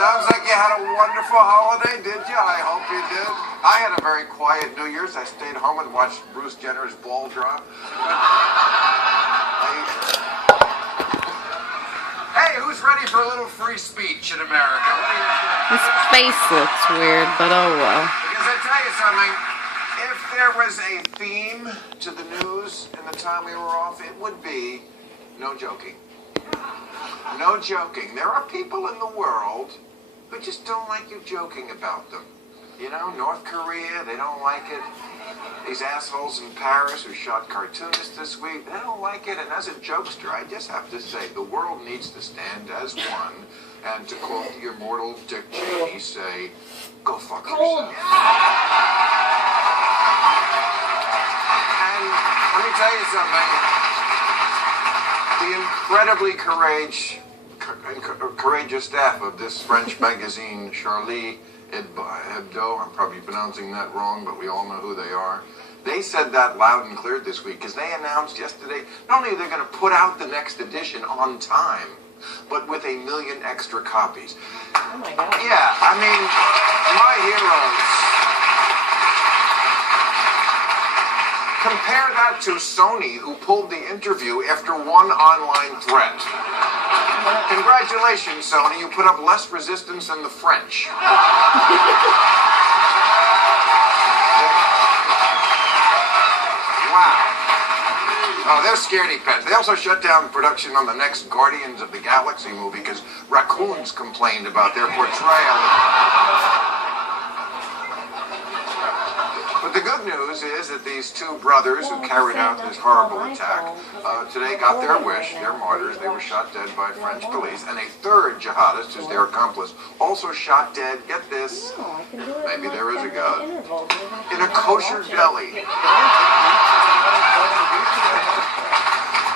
Sounds like you had a wonderful holiday, did you? I hope you did. I had a very quiet New Year's. I stayed home and watched Bruce Jenner's ball drop. Hey, who's ready for a little free speech in America? His face looks weird, but oh well. Because I tell you something, if there was a theme to the news in the time we were off, it would be no joking. No joking. There are people in the world who just don't like you joking about them. You know, North Korea, they don't like it. These assholes in Paris who shot cartoonists this week, they don't like it. And as a jokester, I just have to say, the world needs to stand as one. And to quote the immortal Dick Cheney, say, go fuck yourself. And let me tell you something. The incredibly courageous staff of this French magazine, Charlie Hebdo, I'm probably pronouncing that wrong, but we all know who they are. They said that loud and clear this week because they announced yesterday not only are they going to put out the next edition on time, but with 1 million extra copies. Oh my God. Yeah, I mean, my heroes. Compare that to Sony, who pulled the interview after one online threat. Congratulations, Sony. You put up less resistance than the French. Wow. Oh, they're scaredy pants. They also shut down production on the next Guardians of the Galaxy movie because raccoons complained about their portrayal. But the good news is that these two brothers who carried out this horrible attack today got their wish. They're martyrs. They were shot dead by French police. And a third jihadist, who's their accomplice, also shot dead, get this, maybe there is a God, in a kosher deli.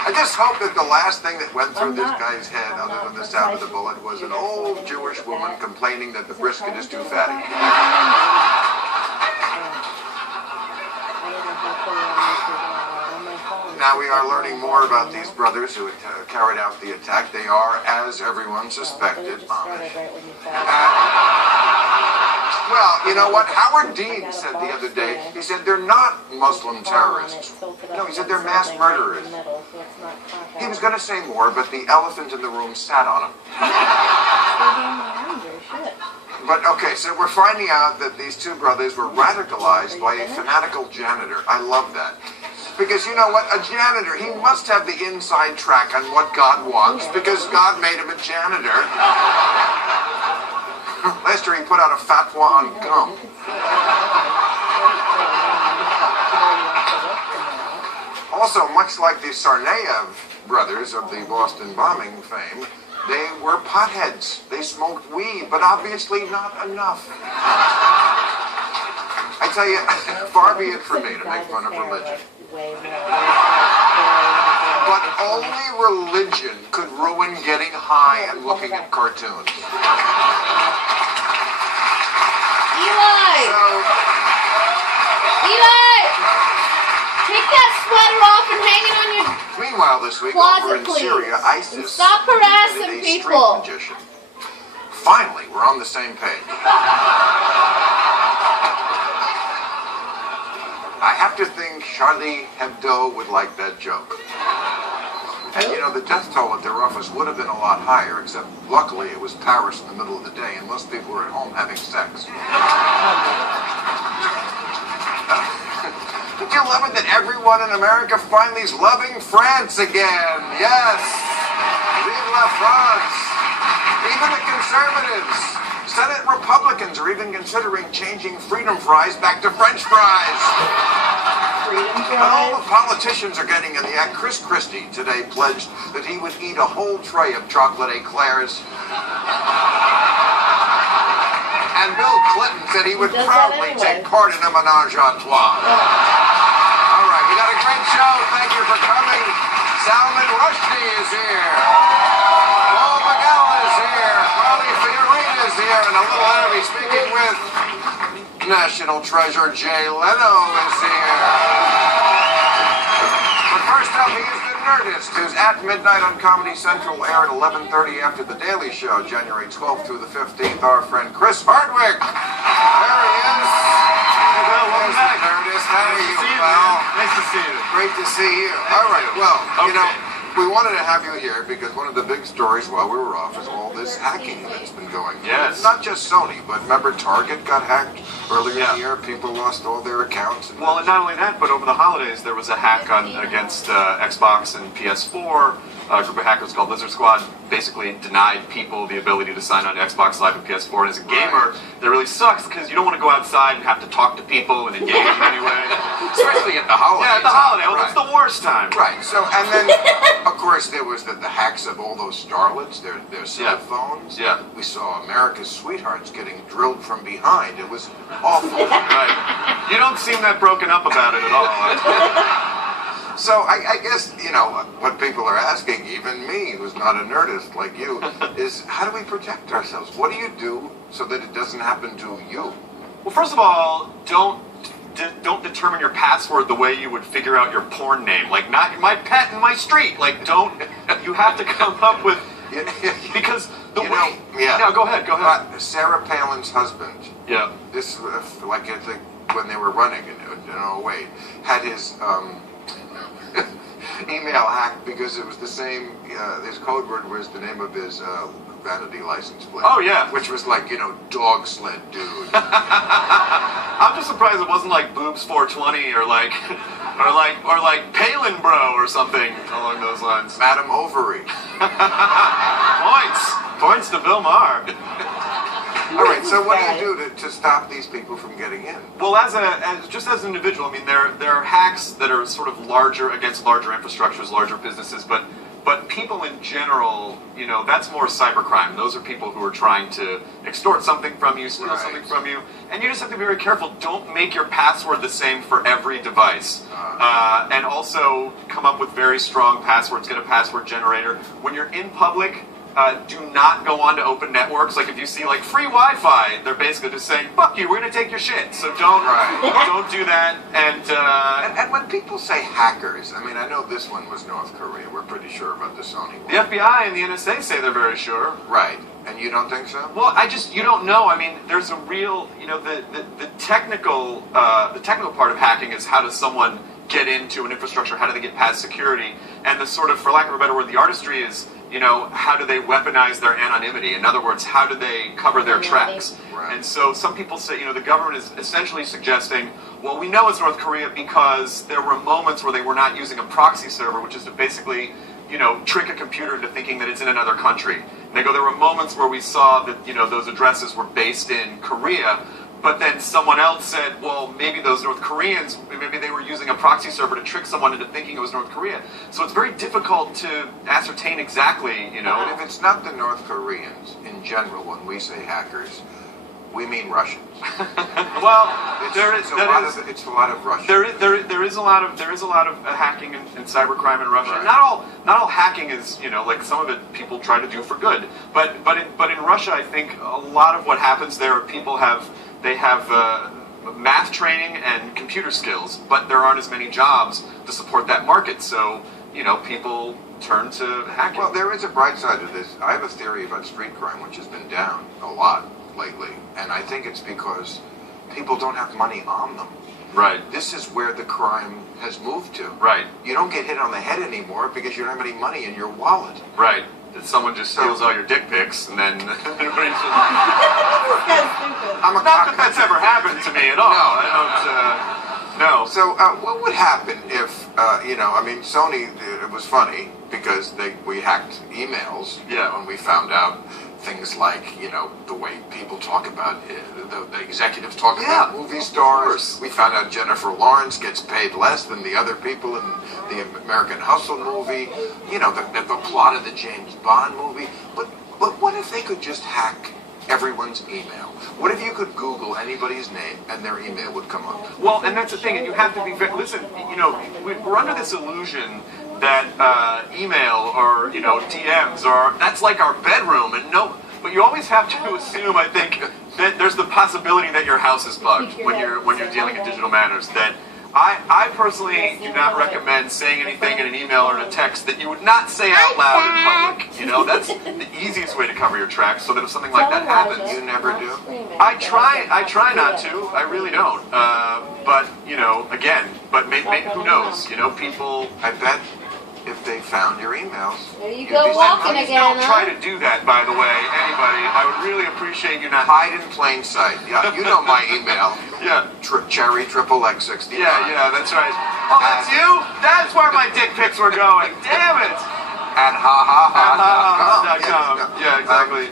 I just hope that the last thing that went through this guy's head, other than the sound of the bullet, was an old Jewish woman complaining that the brisket is too fatty. Now we are learning more about these brothers who carried out the attack. They are, as everyone suspected, Amish. Well, you know what? Howard Dean said the other day, he said they're not Muslim terrorists. No, he said they're mass murderers. He was going to say more, but the elephant in the room sat on him. But okay, so we're finding out that these two brothers were radicalized by a fanatical janitor. I love that. Because you know what? A janitor, he must have the inside track on what God wants because God made him a janitor. Last year he put out a fatwa on gum. Also, much like the Tsarnaev brothers of the Boston bombing fame, they were potheads. They smoked weed, but obviously not enough. I tell you, far be it from me to make fun of religion. But only religion could ruin getting high and looking at cartoons. Eli! Eli! Take that sweater off and hang it on your Meanwhile, this week closet, over in please. Syria, ISIS Stop harassing a people. street magician. Finally, we're on the same page. I have to think Charlie Hebdo would like that joke. And you know, the death toll at their office would have been a lot higher, except luckily it was Paris in the middle of the day and most people were at home having sex. Don't you love it that everyone in America finally is loving France again? Yes! Vive la France! Even the conservatives, Senate Republicans are even considering changing freedom fries back to French fries. But all the politicians are getting in the act. Chris Christie today pledged that he would eat a whole tray of chocolate eclairs. And Bill Clinton said he would proudly take part in a menage a trois. All right, we got a great show. Thank you for coming. Salman Rushdie is here. Paul Miguel is here. Carly Fiorina is here. And a little later, we'll be speaking with National Treasure Jay Leno is here. But first up, he has been Nerdist, who's at midnight on Comedy Central, aired 11:30 after The Daily Show, January 12th through the 15th. Our friend Chris Hardwick. There he is. Hey, Bill, welcome back. Nerdist. How are you, Nice to see you, pal? man. Nice to see you. Great to see you. All right. Well, you Okay. know, we wanted to have you here because one of the big stories while we were off is all this hacking that's been going on. Yes. Not just Sony, but remember Target got hacked earlier in Yeah. the year. People lost all their accounts. Well, and not only that, but over the holidays there was a hack against Xbox and PS4. A group of hackers called Lizard Squad basically denied people the ability to sign on to Xbox Live and PS4. And as a gamer, that really sucks because you don't want to go outside and have to talk to people and engage in any way. Especially at the holidays. Yeah, at the holiday. Well, Right. that's the worst time. Right. So, and then, of course, there was the hacks of all those starlets, their cell Yeah. phones. Yeah. We saw America's sweethearts getting drilled from behind. It was awful. Right. You don't seem that broken up about it at all. So I guess, you know, what people are asking, even me, who's not a nerdist like you, is how do we protect ourselves? What do you do so that it doesn't happen to you? Well, first of all, don't determine your password the way you would figure out your porn name. Like, not my pet in my street. Like, don't. You have to come up with. Because the You way. know, yeah. No, go ahead. Go ahead. Sarah Palin's husband, Yeah. this, like, I think when they were running in 2008, had his email hacked because it was the same, his code word was the name of his vanity license plate. Oh, yeah. Which was like, you know, dog sled dude. I'm just surprised it wasn't like boobs 420 or like Palin bro or something along those lines. Madam Ovary. Points to Bill Maher. All right, so what do you do to stop these people from getting in? Well, as an individual, I mean, there are hacks that are sort of larger against larger infrastructures, larger businesses, but people in general, you know, that's more cybercrime. Those are people who are trying to extort something from you, steal something from you, and you just have to be very careful. Don't make your password the same for every device, and also come up with very strong passwords. Get a password generator. When you're in public, do not go on to open networks. Like if you see like free Wi-Fi, they're basically just saying, "Fuck you, we're gonna take your shit." So don't do that. And when people say hackers, I mean, I know this one was North Korea. We're pretty sure about the Sony one. The FBI and the NSA say they're very sure. Right. And you don't think so? Well, you don't know. I mean, there's a real, you know, the technical part of hacking is how does someone get into an infrastructure? How do they get past security? And the sort of, for lack of a better word, the artistry is, you know, how do they weaponize their anonymity? In other words, how do they cover their tracks? Right. And so some people say, you know, the government is essentially suggesting, well, we know it's North Korea because there were moments where they were not using a proxy server, which is to basically, you know, trick a computer into thinking that it's in another country. And they go, there were moments where we saw that, you know, those addresses were based in Korea, but then someone else said, well, maybe those North Koreans, maybe they were using a proxy server to trick someone into thinking it was North Korea. So it's very difficult to ascertain exactly, you know. But if it's not the North Koreans, in general, when we say hackers, we mean Russians. Well, It's a lot of Russians. There is a lot of hacking and cybercrime in Russia. Right. Not all hacking is, you know, like some of it people try to do for good. But in Russia, I think a lot of what happens there, people have math training and computer skills, but there aren't as many jobs to support that market. So, you know, people turn to hacking. Well, there is a bright side to this. I have a theory about street crime, which has been down a lot lately, and I think it's because people don't have money on them. Right. This is where the crime has moved to. Right. You don't get hit on the head anymore because you don't have any money in your wallet. Right. That someone just steals all your dick pics and then everybody's just... I'm a Not that that's ever happened to me at all. No. So what would happen if, you know, I mean, Sony, it was funny because we hacked emails. Yeah. And we found out things like, you know, the way people talk about, the executives talk about movie stars. We found out Jennifer Lawrence gets paid less than the other people in the American Hustle movie. You know, the plot of the James Bond movie. But what if they could just hack everyone's email? What if you could Google anybody's name and their email would come up? Well, and that's the thing, and you have to be very, listen, you know, we're under this illusion that email or, you know, DMs are, that's like our bedroom, and no, but you always have to assume, I think, that there's the possibility that your house is bugged when you're dealing in digital matters, that I personally do not recommend saying anything in an email or in a text that you would not say out loud in public. You know, that's the easiest way to cover your tracks, so that if something like that happens, You never do. I try not to. I really don't. But you know, again, but who knows? You know, people. I bet if they found your emails. There you you'd go be walking surprised. again, Don't try huh? to do that, by the way. Anybody, I would really appreciate you not. Hide in plain sight. Yeah, you know my email. Yeah. Cherry triple X69. Yeah, that's right. Oh, that's you? That's where my dick pics were going. Damn it. At ha.com. Yeah, exactly.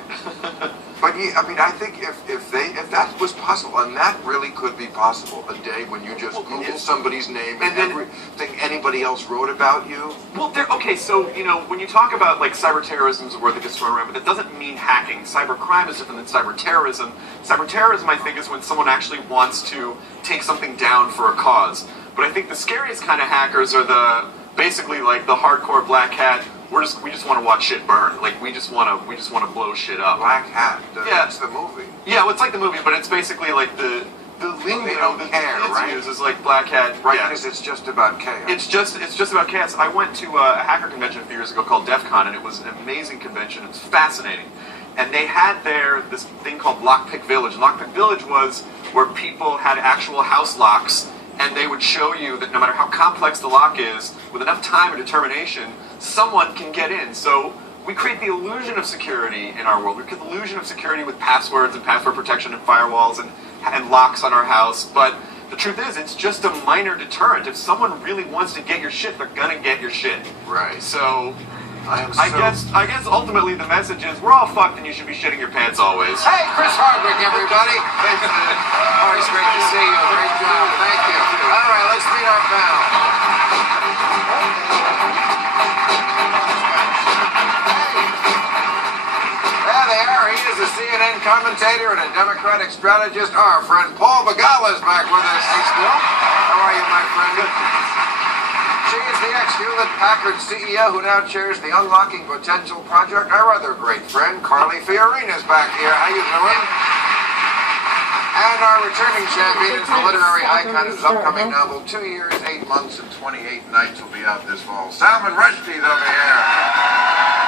But I mean, I think if that was possible, and that really could be possible, a day when you just Google somebody's name and then everything anybody else wrote about you. Well, okay, so, you know, when you talk about, like, cyber terrorism is a word that gets thrown around, but that doesn't mean hacking. Cyber crime is different than cyber terrorism. Cyber terrorism, I think, is when someone actually wants to take something down for a cause. But I think the scariest kind of hackers are basically like the hardcore black hat. We just want to watch shit burn. Like, we just want to blow shit up. Black Hat. Yeah. That's the movie. Yeah, well, it's like the movie, but it's basically like the lingo They don't that care, the kids right? use is like black hat. Right, Yeah. because it's just about chaos. It's just about chaos. I went to a hacker convention a few years ago called DEF CON, and it was an amazing convention. It was fascinating. And they had there this thing called Lockpick Village. Lockpick Village was where people had actual house locks, and they would show you that no matter how complex the lock is, with enough time and determination, someone can get in. So we create the illusion of security in our world. We create the illusion of security with passwords and password protection and firewalls and locks on our house. But the truth is, it's just a minor deterrent. If someone really wants to get your shit, they're gonna get your shit. Right. So I guess ultimately the message is we're all fucked and you should be shitting your pants always. Hey, Chris Hardwick, everybody. Always great to see you. Great job. Thank you. All right, let's meet our panel. There they are. He is a CNN commentator and a Democratic strategist. Our friend Paul Begala is back with us. Hey, Bill. How are you, my friend? She is the ex-Hewlett-Packard CEO who now chairs the Unlocking Potential Project. Our other great friend, Carly Fiorina, is back here. How you doing? And our returning champion is the literary icon whose upcoming novel, 2 years, 8 months, and 28 nights will be out this fall. Salman Rushdie's over here.